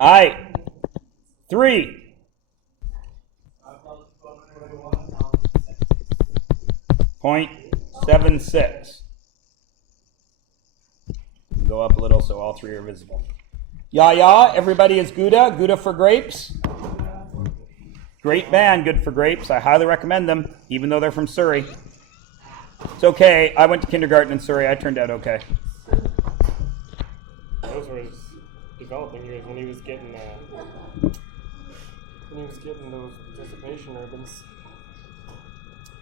All right. 3.76. Go up a little so all three are visible. Yeah, everybody is Gouda. Gouda for grapes. Great band, Good for Grapes. I highly recommend them, even though they're from Surrey. It's okay. I went to kindergarten in Surrey. I turned out okay. Those were his developing years when he was getting those participation ribbons.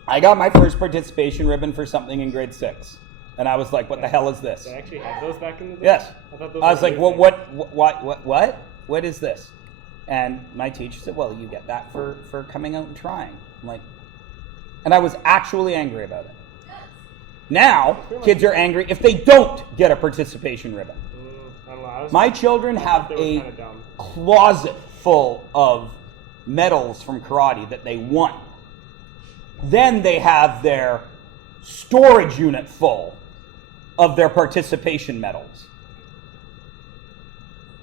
I got my first participation ribbon for something in grade 6. And I was like, what the hell is this? They actually had those back in the day? Yes. I was like, well, what is this? And my teacher said, well, you get that for coming out and trying. I'm like, and I was actually angry about it. Now, kids are angry if they don't get a participation ribbon. My children have a closet full of medals from karate that they won. Then they have their storage unit full of their participation medals.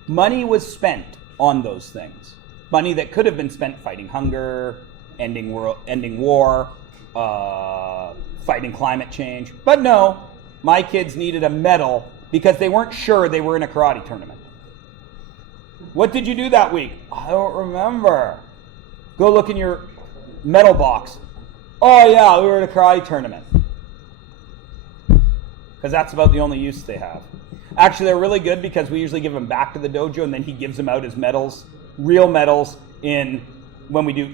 Money was spent on those things. Money that could have been spent fighting hunger, ending war, fighting climate change. But no, my kids needed a medal because they weren't sure they were in a karate tournament. What did you do that week? I don't remember. Go look in your medal box. Oh yeah, we were in a karate tournament. Because that's about the only use they have. Actually, they're really good because we usually give them back to the dojo and then he gives them out as medals, real medals, when we do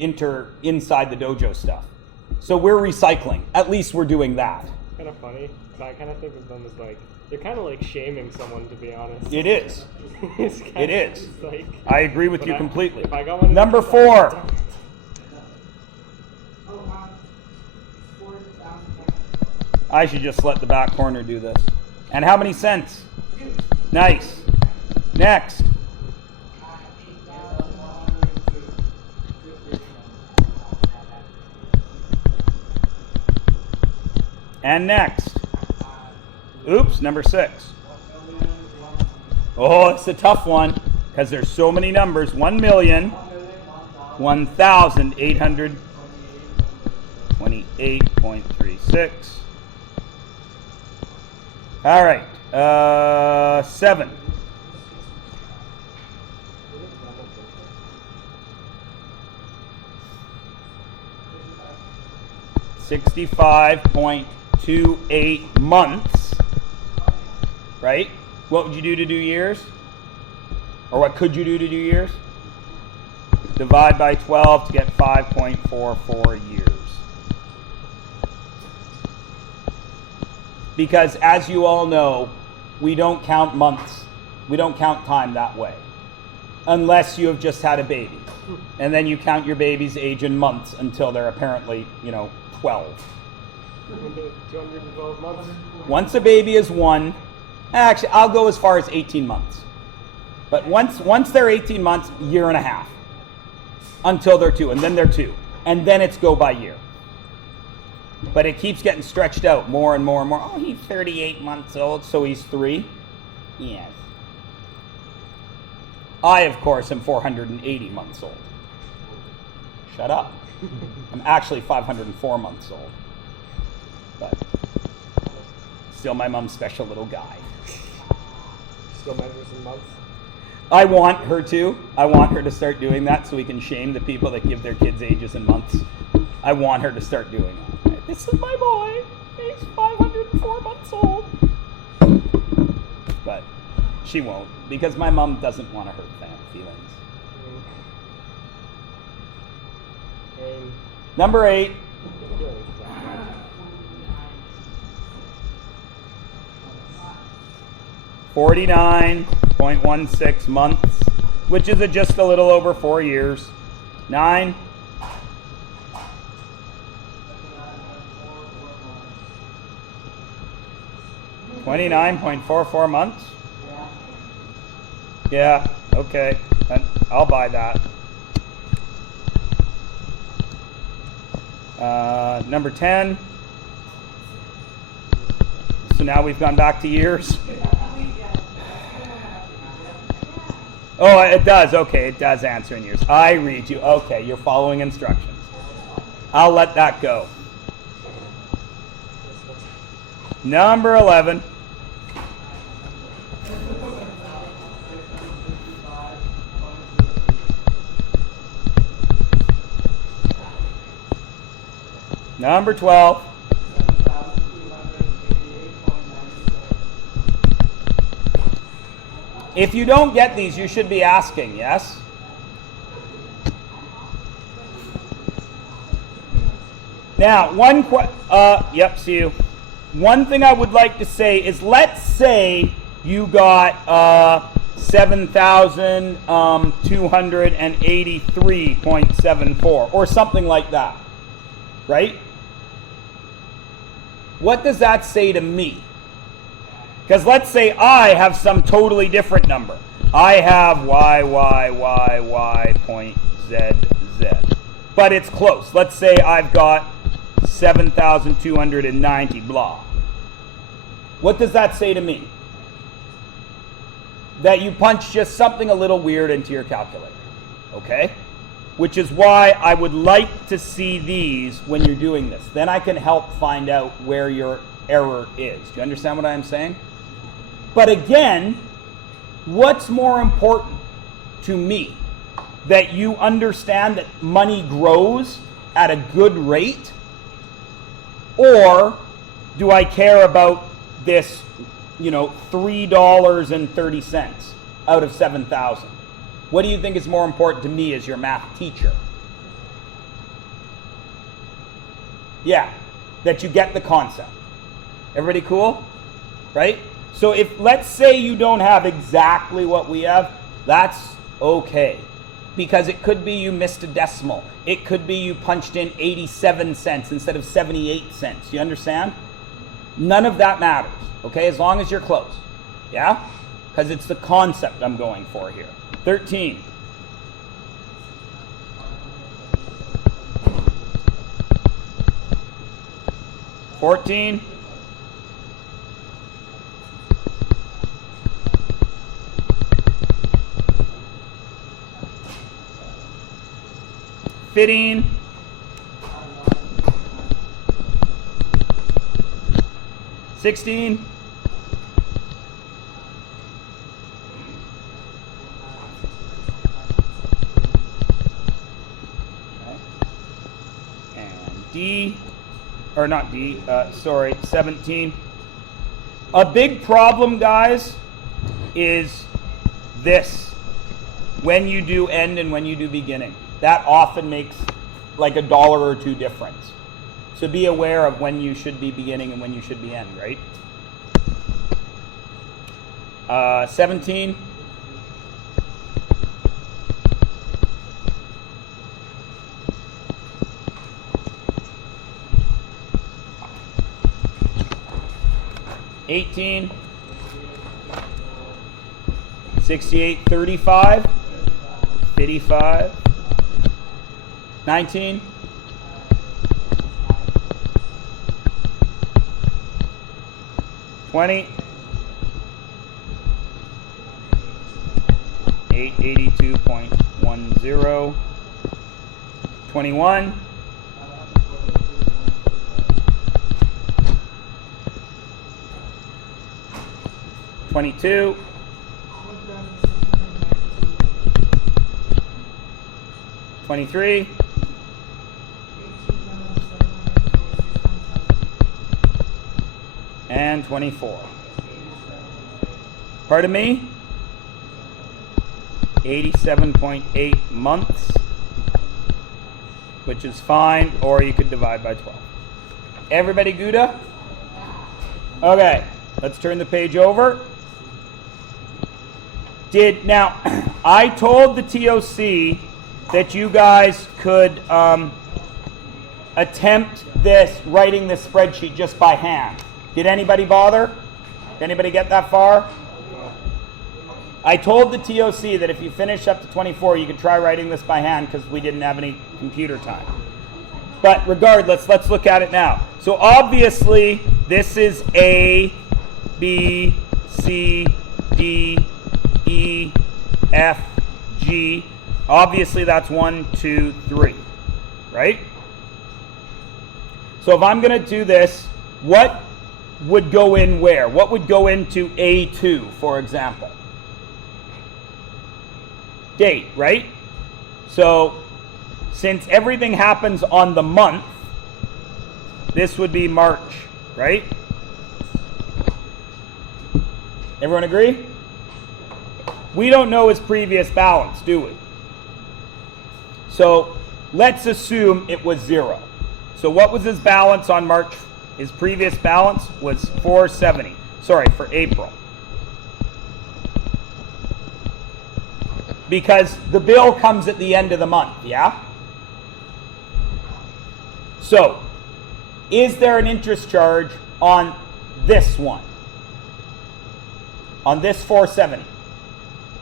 inside the dojo stuff. So we're recycling. At least we're doing that. Kind of funny. I kind of think of them as like, they're kind of like shaming someone, to be honest. It is. It is. Like, I agree with you completely. If I got one Number 4. I should just let the back corner do this. And how many cents? Nice. Next. And next. Oops, number 6. Oh, it's a tough one because there's so many numbers. 1,001,828.36. All right, 7. $65.28 months, right? What would you do to do years? Or what could you do to do years? Divide by 12 to get 5.44 years. Because as you all know, we don't count months. We don't count time that way. Unless you have just had a baby. And then you count your baby's age in months until they're apparently, 12. 212 months. Once a baby is 1, actually, I'll go as far as 18 months. But once they're 18 months, year and a half. Until they're 2, and then they're 2. And then it's go by year. But it keeps getting stretched out more and more and more. Oh, he's 38 months old, so he's 3. Yes. I, of course, am 480 months old. Shut up. I'm actually 504 months old. But still my mom's special little guy. Still measures in months? I want her to. I want her to start doing that so we can shame the people that give their kids ages in months. I want her to start doing that. This is my boy. He's 504 months old. But she won't, because my mom doesn't want to hurt feelings. Number 8. $49.16 months, which is just a little over 4 years. 9. $29.44 months? Yeah, okay. I'll buy that. Number 10. So now we've gone back to years. Oh, it does. Okay, it does answer in yours. I read you. Okay, you're following instructions. I'll let that go. Number 11. Number 12. If you don't get these, you should be asking, yes? Now, yep, see you. One thing I would like to say is, let's say you got 7,283.74 or something like that, right? What does that say to me? Because let's say I have some totally different number. I have y point z. But it's close. Let's say I've got 7,290 blah. What does that say to me? That you punch just something a little weird into your calculator. Okay? Which is why I would like to see these when you're doing this. Then I can help find out where your error is. Do you understand what I'm saying? But again, what's more important to me? That you understand that money grows at a good rate? Or do I care about this, $3.30 out of 7,000? What do you think is more important to me as your math teacher? Yeah, that you get the concept. Everybody cool? Right? So if, let's say you don't have exactly what we have, that's okay. Because it could be you missed a decimal. It could be you punched in 87 cents instead of 78 cents. You understand? None of that matters, okay? As long as you're close. Yeah? Because it's the concept I'm going for here. 13. $14. 15. 16. 17. A big problem, guys, is this. When you do end and when you do beginning. That often makes like $1 or $2 difference. So be aware of when you should be beginning and when you should be end, right? 17. 18. 68, 35. 55. 19. 20. 882.10. 21. 22. 23. 24. Pardon me? 87.8 months, which is fine, or you could divide by 12. Everybody Gouda? Okay, let's turn the page over. Now, I told the TOC that you guys could attempt writing this spreadsheet just by hand. Did anybody bother? Did anybody get that far? I told the TOC that if you finish up to 24, you could try writing this by hand because we didn't have any computer time. But regardless, let's look at it now. So obviously, this is A, B, C, D, E, F, G. Obviously, that's 1, 2, 3, right? So if I'm going to do this, what would go in where? What would go into A2, for example? Date, right? So since everything happens on the month, this would be March, right? Everyone agree? We don't know his previous balance, do we? So let's assume it was 0. So what was his balance on March? His previous balance was 470. Sorry, for April. Because the bill comes at the end of the month, yeah? So, is there an interest charge on this one? On this 470?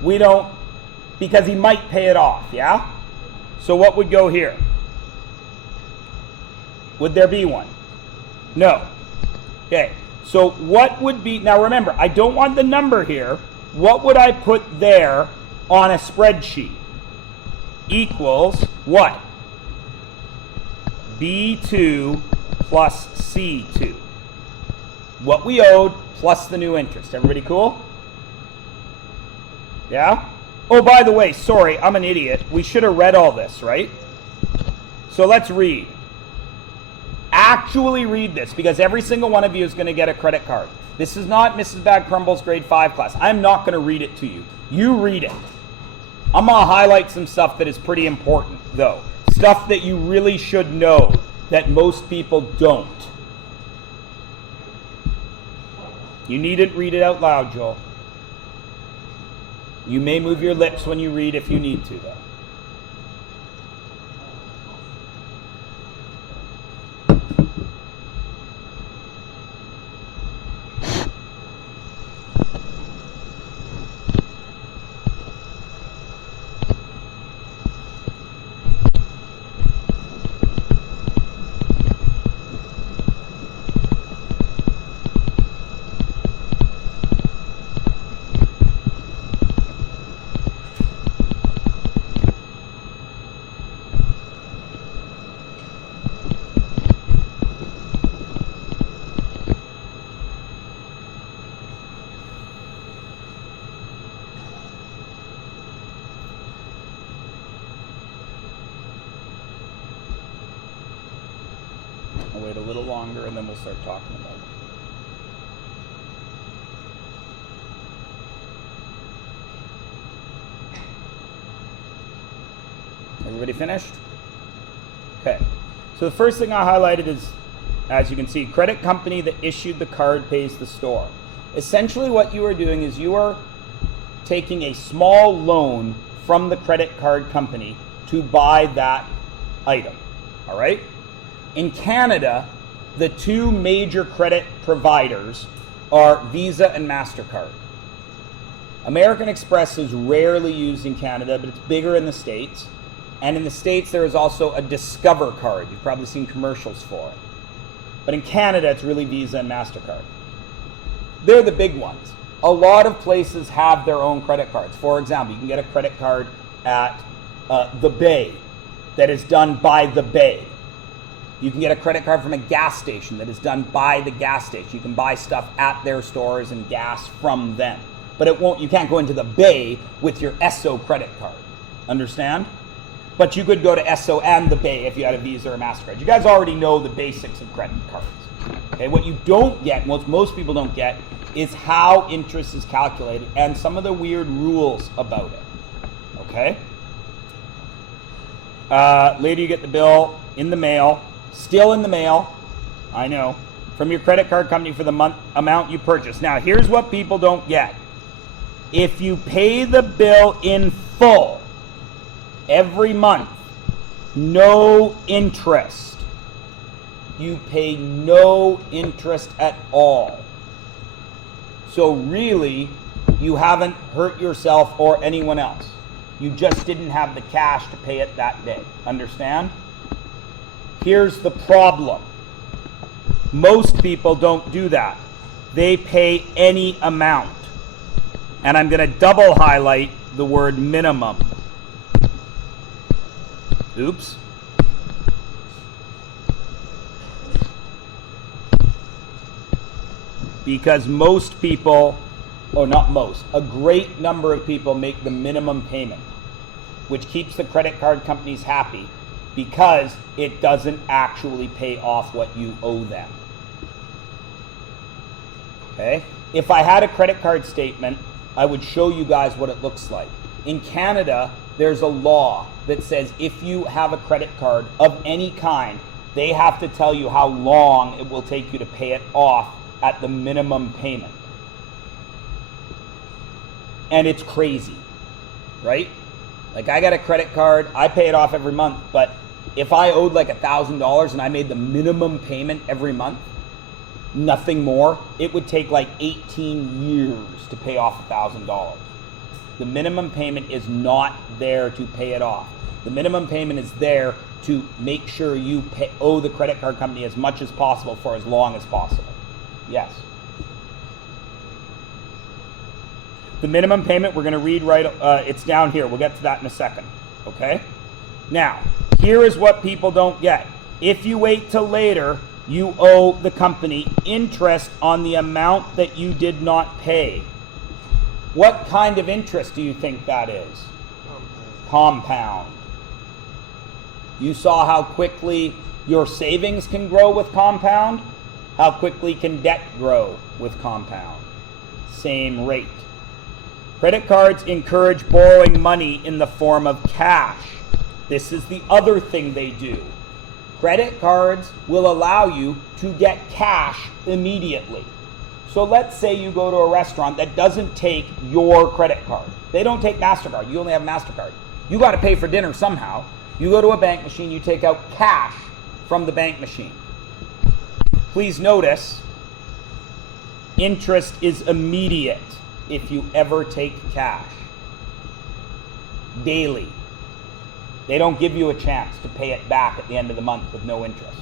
We don't, because he might pay it off, yeah? So what would go here? Would there be one? No. Okay, so what would be, now remember, I don't want the number here. What would I put there on a spreadsheet? Equals what? B2 plus C2. What we owed plus the new interest. Everybody cool? Yeah? Oh, by the way, sorry, I'm an idiot. We should have read all this, right? So let's read. Actually read this, because every single one of you is going to get a credit card. This is not Mrs. Bad Crumble's grade 5 class. I'm not going to read it to you. You read it. I'm going to highlight some stuff that is pretty important, though. Stuff that you really should know that most people don't. You needn't read it out loud, Joel. You may move your lips when you read if you need to, though. I'll wait a little longer and then we'll start talking about it. Everybody finished? Okay. So the first thing I highlighted is, as you can see, credit company that issued the card pays the store. Essentially what you are doing is you are taking a small loan from the credit card company to buy that item. All right? In Canada, the two major credit providers are Visa and MasterCard. American Express is rarely used in Canada, but it's bigger in the States. And in the States, there is also a Discover card. You've probably seen commercials for it. But in Canada, it's really Visa and MasterCard. They're the big ones. A lot of places have their own credit cards. For example, you can get a credit card at the Bay that is done by the Bay. You can get a credit card from a gas station that is done by the gas station. You can buy stuff at their stores and gas from them. But it won't. You can't go into the Bay with your Esso credit card. Understand? But you could go to Esso and the Bay if you had a Visa or a MasterCard. You guys already know the basics of credit cards. Okay, what you don't get, what most people don't get, is how interest is calculated and some of the weird rules about it. Okay? Later you get the bill in the mail. Still in the mail, I know, from your credit card company for the amount you purchased. Now, here's what people don't get. If you pay the bill in full every month, no interest. You pay no interest at all. So really, you haven't hurt yourself or anyone else. You just didn't have the cash to pay it that day. Understand? Here's the problem. Most people don't do that. They pay any amount. And I'm going to double highlight the word minimum. Oops. Because most people, or not most, a great number of people make the minimum payment, which keeps the credit card companies happy because it doesn't actually pay off what you owe them. Okay? If I had a credit card statement, I would show you guys what it looks like. In Canada, there's a law that says if you have a credit card of any kind, they have to tell you how long it will take you to pay it off at the minimum payment. And it's crazy, right? Like, I got a credit card, I pay it off every month, but if I owed like $1,000 and I made the minimum payment every month, nothing more, it would take like 18 years to pay off $1,000. The minimum payment is not there to pay it off. The minimum payment is there to make sure you owe the credit card company as much as possible for as long as possible. Yes. The minimum payment, we're going to read right, it's down here. We'll get to that in a second. Okay? Now, here is what people don't get. If you wait till later, you owe the company interest on the amount that you did not pay. What kind of interest do you think that is? Compound. You saw how quickly your savings can grow with compound? How quickly can debt grow with compound? Same rate. Credit cards encourage borrowing money in the form of cash. This is the other thing they do. Credit cards will allow you to get cash immediately. So let's say you go to a restaurant that doesn't take your credit card. They don't take MasterCard. You only have MasterCard. You got to pay for dinner somehow. You go to a bank machine, you take out cash from the bank machine. Please notice, interest is immediate if you ever take cash. Daily. They don't give you a chance to pay it back at the end of the month with no interest.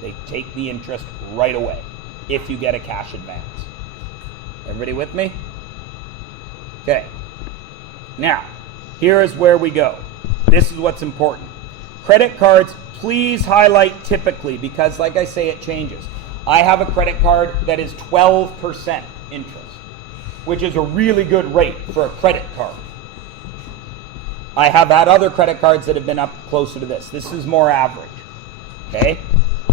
They take the interest right away if you get a cash advance. Everybody with me? Okay. Now, here is where we go. This is what's important. Credit cards, please highlight typically, because like I say, it changes. I have a credit card that is 12% interest, which is a really good rate for a credit card. I have had other credit cards that have been up closer to this. This is more average. Okay?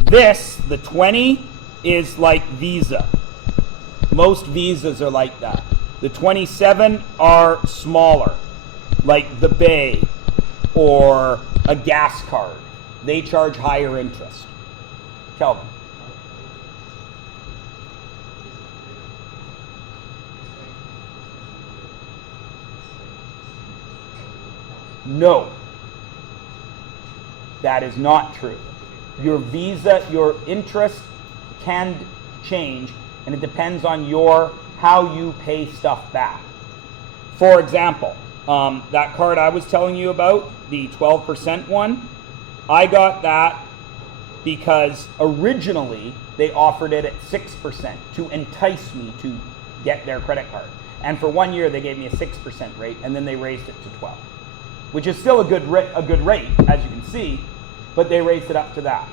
This, the 20, is like Visa. Most Visas are like that. The 27 are smaller, like the Bay or a gas card. They charge higher interest. Kelvin. No, that is not true. Your Visa, your interest can change, and it depends on how you pay stuff back. For example, that card I was telling you about, the 12% one, I got that because originally they offered it at 6% to entice me to get their credit card. And for 1 year they gave me a 6% rate, and then they raised it to 12%. Which is still a good rate, as you can see, but they raised it up to that,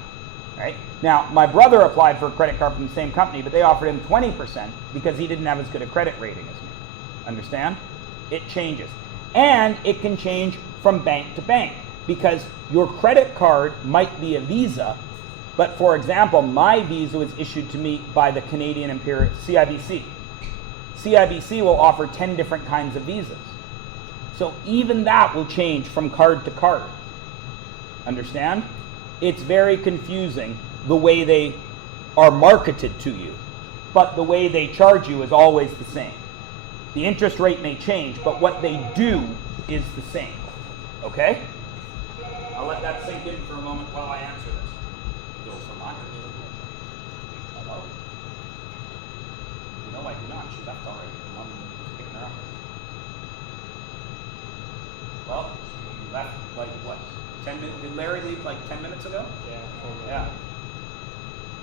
right? Now, my brother applied for a credit card from the same company, but they offered him 20% because he didn't have as good a credit rating as me. Understand? It changes. And it can change from bank to bank because your credit card might be a Visa, but for example, my Visa was issued to me by the Canadian Imperial CIBC. CIBC will offer 10 different kinds of Visas. So even that will change from card to card. Understand? It's very confusing the way they are marketed to you, but the way they charge you is always the same. The interest rate may change, but what they do is the same. Okay? I'll let that sink in for a moment while I answer this. Bill for mine. Hello? No, I do not. She left already. I'm picking her up. Well, he left like what? 10 minutes? Did Larry leave like 10 minutes ago? Yeah. Yeah.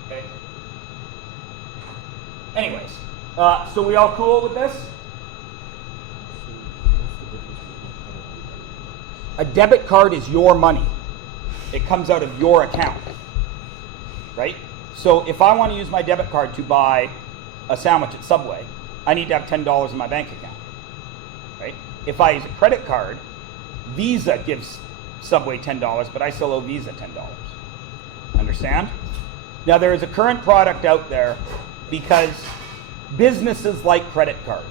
Okay. Anyways, so we all cool with this? A debit card is your money. It comes out of your account, right? So if I want to use my debit card to buy a sandwich at Subway, I need to have $10 in my bank account, right? If I use a credit card, Visa gives Subway $10, but I still owe Visa $10. Understand? Now there is a current product out there because businesses like credit cards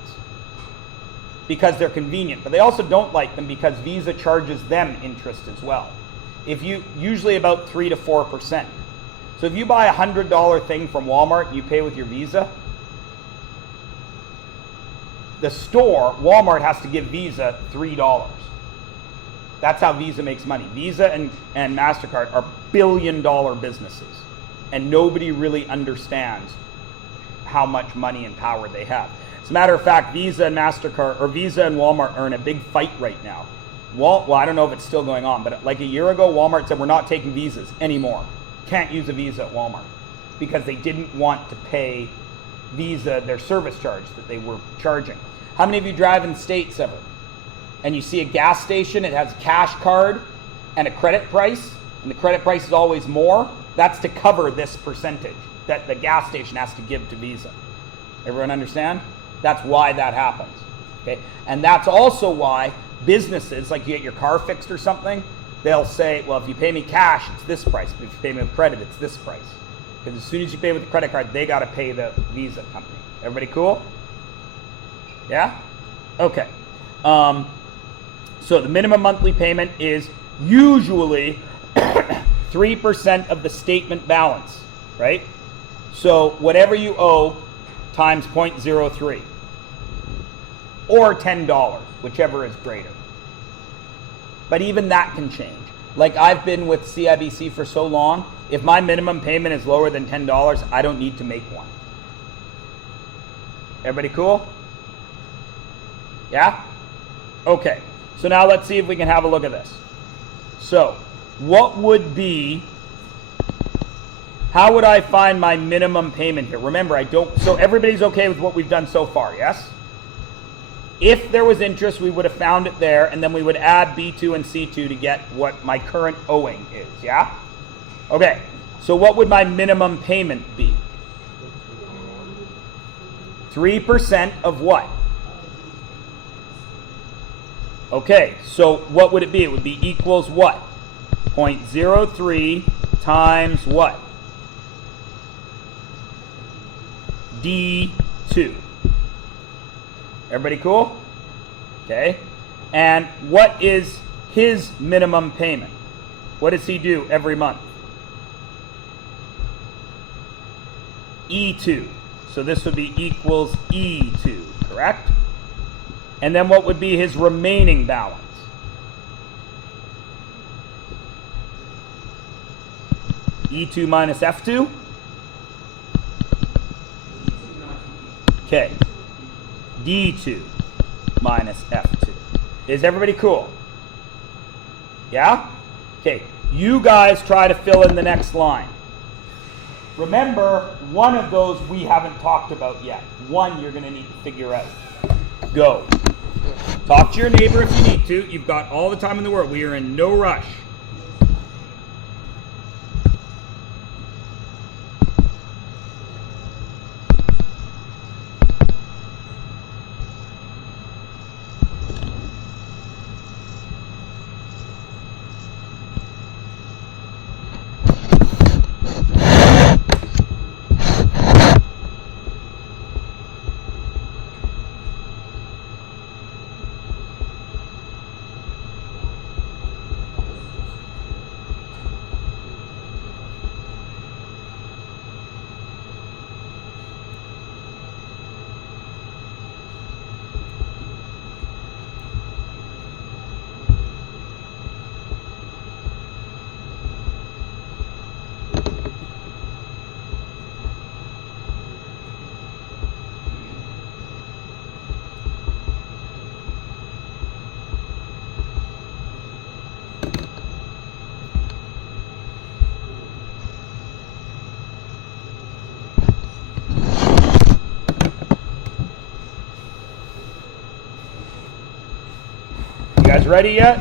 because they're convenient, but they also don't like them because Visa charges them interest as well. If you usually about 3 to 4%. So if you buy a $100 thing from Walmart and you pay with your Visa, the store, Walmart, has to give Visa $3. That's how Visa makes money. Visa and MasterCard are billion-dollar businesses, and nobody really understands how much money and power they have. As a matter of fact, Visa and MasterCard, or Visa and Walmart, are in a big fight right now. Well, I don't know if it's still going on, but like a year ago, Walmart said, we're not taking Visas anymore. Can't use a Visa at Walmart because they didn't want to pay Visa their service charge that they were charging. How many of you drive in the States ever? And you see a gas station, it has a cash card and a credit price, and the credit price is always more? That's to cover this percentage that the gas station has to give to Visa. Everyone understand? That's why that happens. Okay? And that's also why businesses, like you get your car fixed or something, they'll say, well, if you pay me cash, it's this price. But if you pay me with credit, it's this price. Because as soon as you pay with the credit card, they got to pay the Visa company. Everybody cool? Yeah? Okay. So the minimum monthly payment is usually 3% of the statement balance, right? So whatever you owe times 0.03 or $10, whichever is greater. But even that can change. Like I've been with CIBC for so long, if my minimum payment is lower than $10, I don't need to make one. Everybody cool? Yeah? Okay. So now let's see if we can have a look at this. So, what would be, how would I find my minimum payment here? Remember, so everybody's okay with what we've done so far, yes? If there was interest, we would have found it there, and then we would add B2 and C2 to get what my current owing is, yeah? Okay, so what would my minimum payment be? 3% of what? Okay, so what would it be? It would be equals what? 0.03 times what? D2. Everybody cool? Okay. And what is his minimum payment? What does he do every month? E2. So this would be equals E2, correct? And then what would be his remaining balance? E2 minus F2? Okay. D2 minus F2. Is everybody cool? Yeah? Okay. You guys try to fill in the next line. Remember, one of those we haven't talked about yet. One you're going to need to figure out. Go. Talk to your neighbor if you need to. You've got all the time in the world. We are in no rush. You guys ready yet?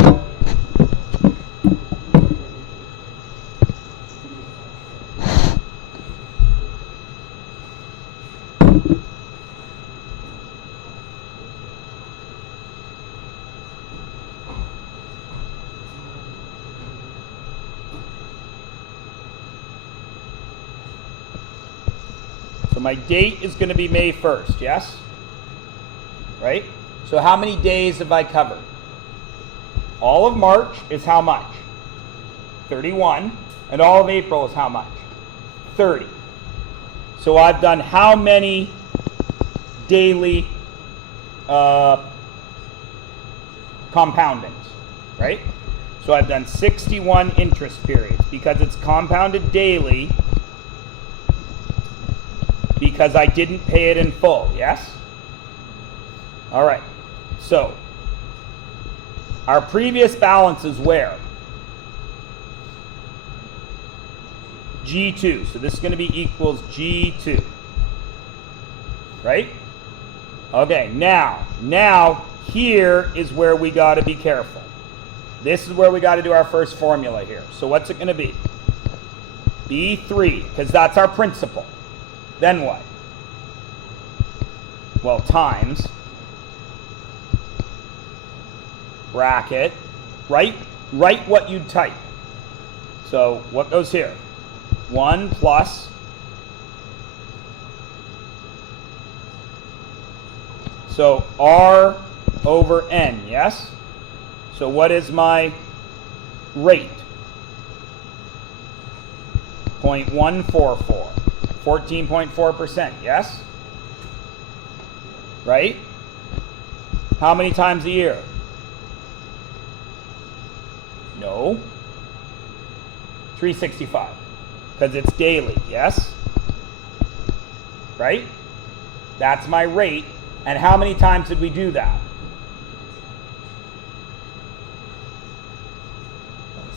So my date is going to be May 1st, yes? Right? So how many days have I covered? All of March is how much? 31. And all of April is how much? 30. So I've done how many daily compoundings, right? So I've done 61 interest periods because it's compounded daily because I didn't pay it in full, yes? All right, so our previous balance is where? G2, so this is going to be equals G2, right? Okay, now here is where we got to be careful. This is where we got to do our first formula here. So what's it going to be? B3, because that's our principal. Then what? Well, times, bracket, write what you type. So what goes here? 1 plus so R over N, yes? So what is my rate? 0.144, 14.4%, yes? Right? How many times a year? No. 365, because it's daily, yes? Right? That's my rate. And how many times did we do that?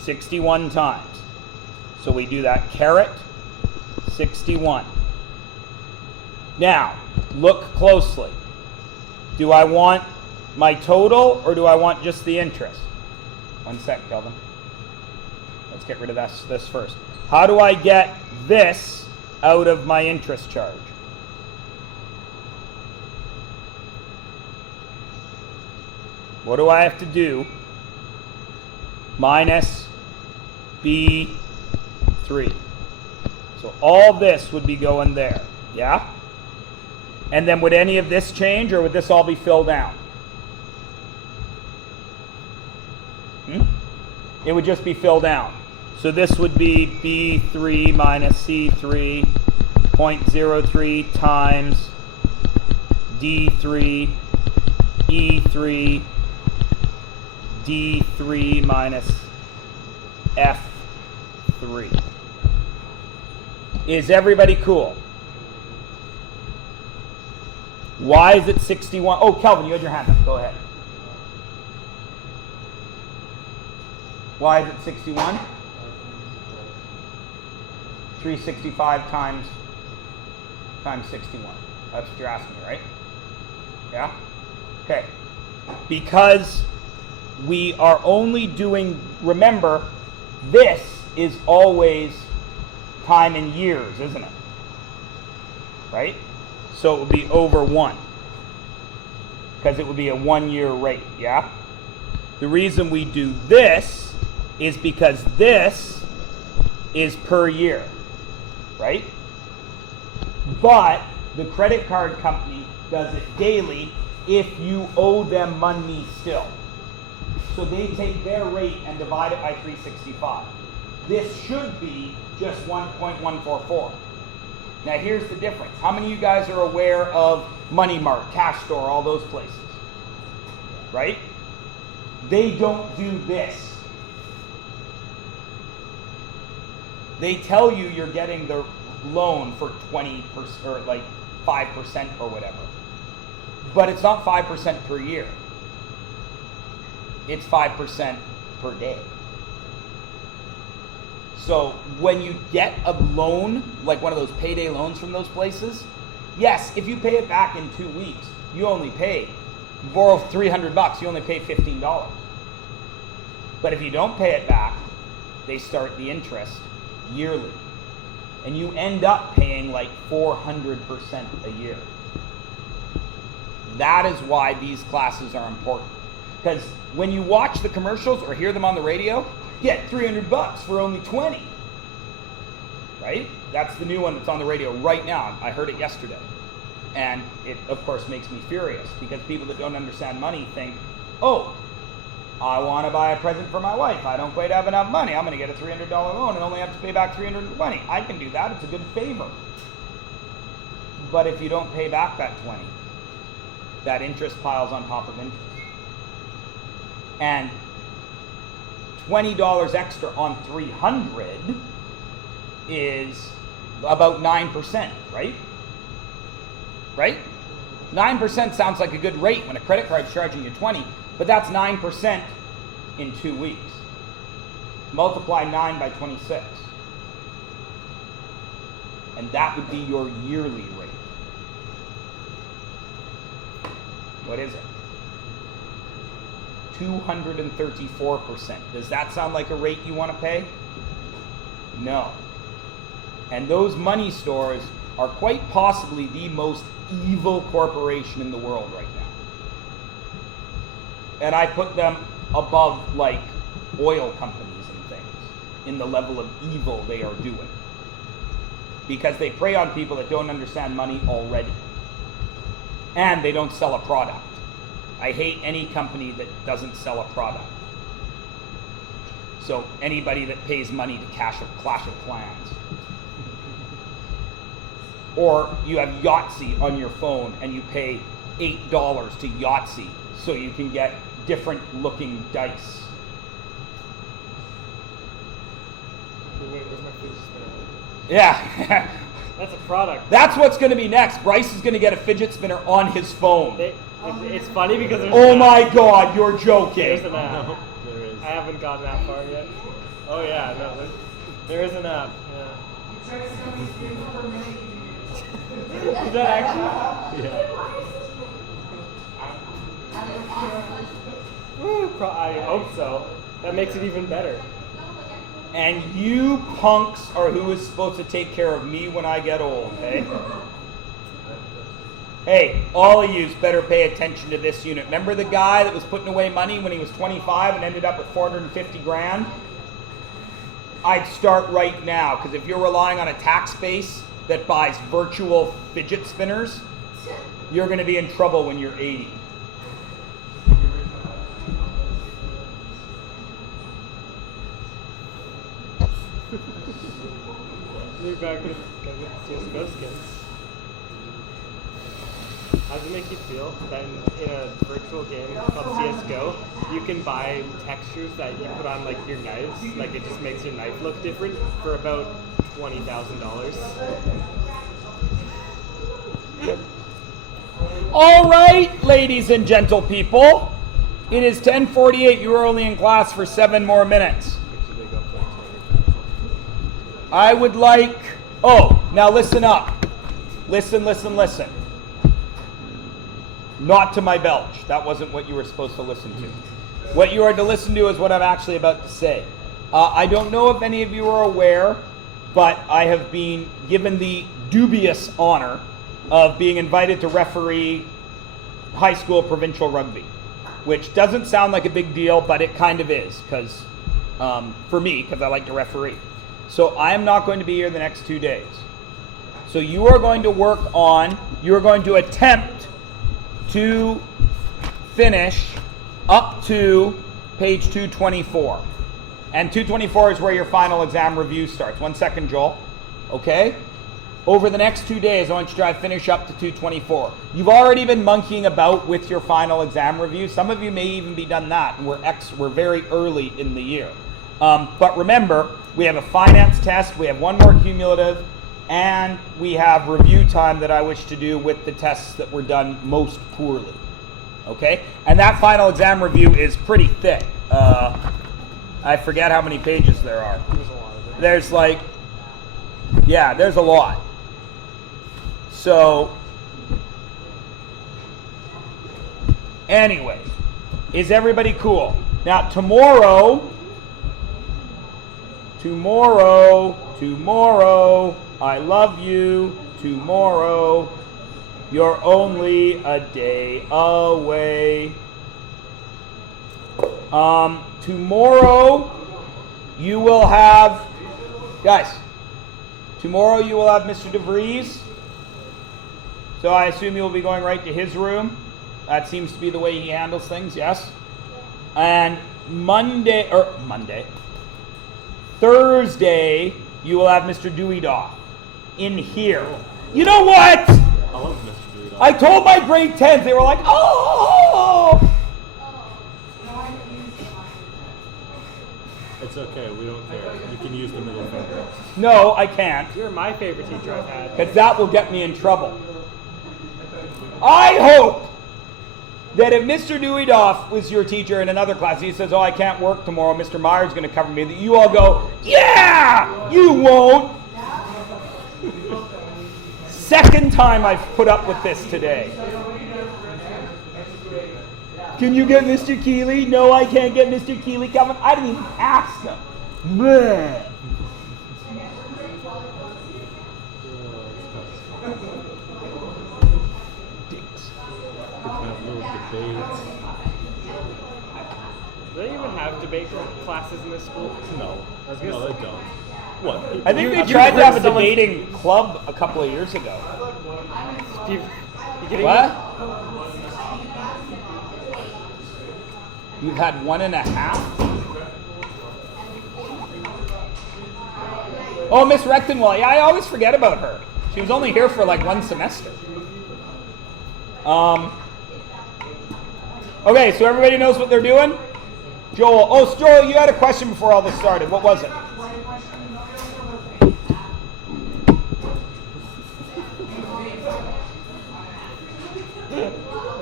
61 times. So we do that caret 61. Now, look closely. Do I want my total or do I want just the interest? One sec, Kelvin. Let's get rid of this first. How do I get this out of my interest charge? What do I have to do? Minus B3. So all this would be going there, yeah? And then would any of this change or would this all be filled down? It would just be filled down. So this would be B3 minus C3, 0.03 times D3, E3, D3 minus F3. Is everybody cool? Why is it 61? Oh, Kelvin, you had your hand up. Go ahead. Why is it 61? 365 times 61. That's what you're asking me, right? Yeah? Okay. Because we are only doing, remember, this is always time in years, isn't it? Right? So it would be over 1. Because it would be a 1-year rate, yeah? The reason we do this is because this is per year, right? But the credit card company does it daily if you owe them money still. So they take their rate and divide it by 365. This should be just 1.144. Now here's the difference. How many of you guys are aware of Money Mart, Cash Store, all those places? Right? They don't do this. They tell you you're getting the loan for 20% or like 5% or whatever. But it's not 5% per year. It's 5% per day. So when you get a loan, like one of those payday loans from those places, yes, if you pay it back in 2 weeks, you only pay, you borrow $300, you only pay $15. But if you don't pay it back, they start the interest yearly. And you end up paying like 400% a year. That is why these classes are important. Because when you watch the commercials or hear them on the radio, get $300 for only 20. right? That's the new one that's on the radio right now. I heard it yesterday. And it, of course, makes me furious because people that don't understand money think, oh, I want to buy a present for my wife. I don't quite have enough money. I'm going to get a $300 loan and only have to pay back $320. I can do that. It's a good favor. But if you don't pay back that 20, that interest piles on top of interest. And $20 extra on 300 is about 9%, right? Right? 9% sounds like a good rate when a credit card's charging you 20, but that's 9% in 2 weeks. Multiply 9 by 26. And that would be your yearly rate. What is it? 234%. Does that sound like a rate you want to pay? No. And those money stores are quite possibly the most evil corporation in the world right now. And I put them above like oil companies and things in the level of evil they are doing. Because they prey on people that don't understand money already. And they don't sell a product. I hate any company that doesn't sell a product. So anybody that pays money to Clash of Clans. Or you have Yahtzee on your phone and you pay $8 to Yahtzee so you can get different looking dice. Wait, where's my fidget spinner? Yeah. That's a product. That's what's going to be next. Bryce is going to get a fidget spinner on his phone. It's funny because there's oh my God, you're joking. There's an app. No, there is. I haven't gotten that far yet. Oh yeah, no, there is an app. Yeah. Is that actually? Yeah. I hope so. That makes it even better. And you punks are who is supposed to take care of me when I get old, hey? Hey, all of yous better pay attention to this unit. Remember the guy that was putting away money when he was 25 and ended up with 450 grand? I'd start right now, because if you're relying on a tax base that buys virtual fidget spinners, you're going to be in trouble when you're 80. You're back with CSGO skins. How does it make you feel that in a virtual game called CSGO, you can buy textures that you put on like your knives, like it just makes your knife look different for about $20,000? All right, ladies and gentle people. It is 10:48. You are only in class for 7 more minutes. I would like... Oh, now listen up. Listen. Not to my belch. That wasn't what you were supposed to listen to. What you are to listen to is what I'm actually about to say. I don't know if any of you are aware, but I have been given the dubious honor of being invited to referee high school provincial rugby, which doesn't sound like a big deal, but it kind of is, because for me, because I like to referee. So I am not going to be here the next 2 days. So you are going to you are going to attempt to finish up to page 224. And 224 is where your final exam review starts. 1 second, Joel. Okay? Over the next 2 days, I want you to try to finish up to 224. You've already been monkeying about with your final exam review. Some of you may even be done that, and we're very early in the year. But remember, we have a finance test, we have one more cumulative, and we have review time that I wish to do with the tests that were done most poorly. Okay? And that final exam review is pretty thick. I forget how many pages there are. There's a lot of it. There's like, yeah, there's a lot. So, anyway, is everybody cool? Now, tomorrow, I love you. Tomorrow, you're only a day away. Tomorrow, you will have, guys, Tomorrow you will have Mr. DeVries. So I assume you'll be going right to his room. That seems to be the way he handles things, yes? And Thursday, you will have Mr. Dewey-Daw in here. You know what? I love Mr. Dewey-Daw. I told my grade 10s, they were like, oh! It's okay, we don't care. You can use the middle finger. No, I can't. You're my favorite teacher I've had. Because that will get me in trouble. I hope that if Mr. Dewey-Daw was your teacher in another class, he says, oh, I can't work tomorrow, Mr. Meyer's going to cover me, that you all go, yeah, you won't. Second time I've put up with this today. Can you get Mr. Keeley? No, I can't get Mr. Keeley coming. I didn't even ask him. Bleh. Debates. Do they even have debate classes in this school? No. I was gonna No, say- they don't. What? I think You- they you tried to bring have a someone- debating club a couple of years ago. You getting What? You've had 1.5? Oh, Miss Rectenwell. Yeah, I always forget about her. She was only here for like one semester. Okay, so everybody knows what they're doing? Joel. Oh, Joel, you had a question before all this started. What was it?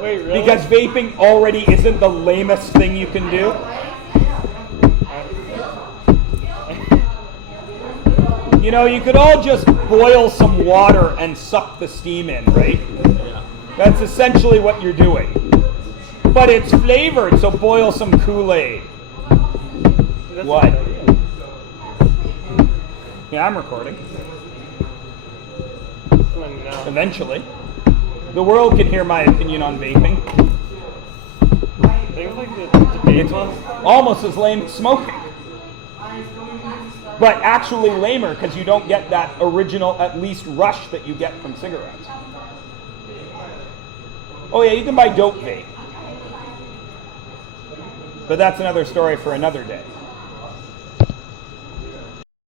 Wait, really? Because vaping already isn't the lamest thing you can do. You know, you could all just boil some water and suck the steam in, right? Yeah. That's essentially what you're doing. But it's flavored, so boil some Kool-Aid. That's What? a good idea. Yeah, I'm recording. Just letting you know. Eventually. The world can hear my opinion on vaping. Things like the debate It's club. almost as lame as smoking. But actually lamer because you don't get that original, at least, rush that you get from cigarettes. Oh yeah, you can buy dope vape. But that's another story for another day.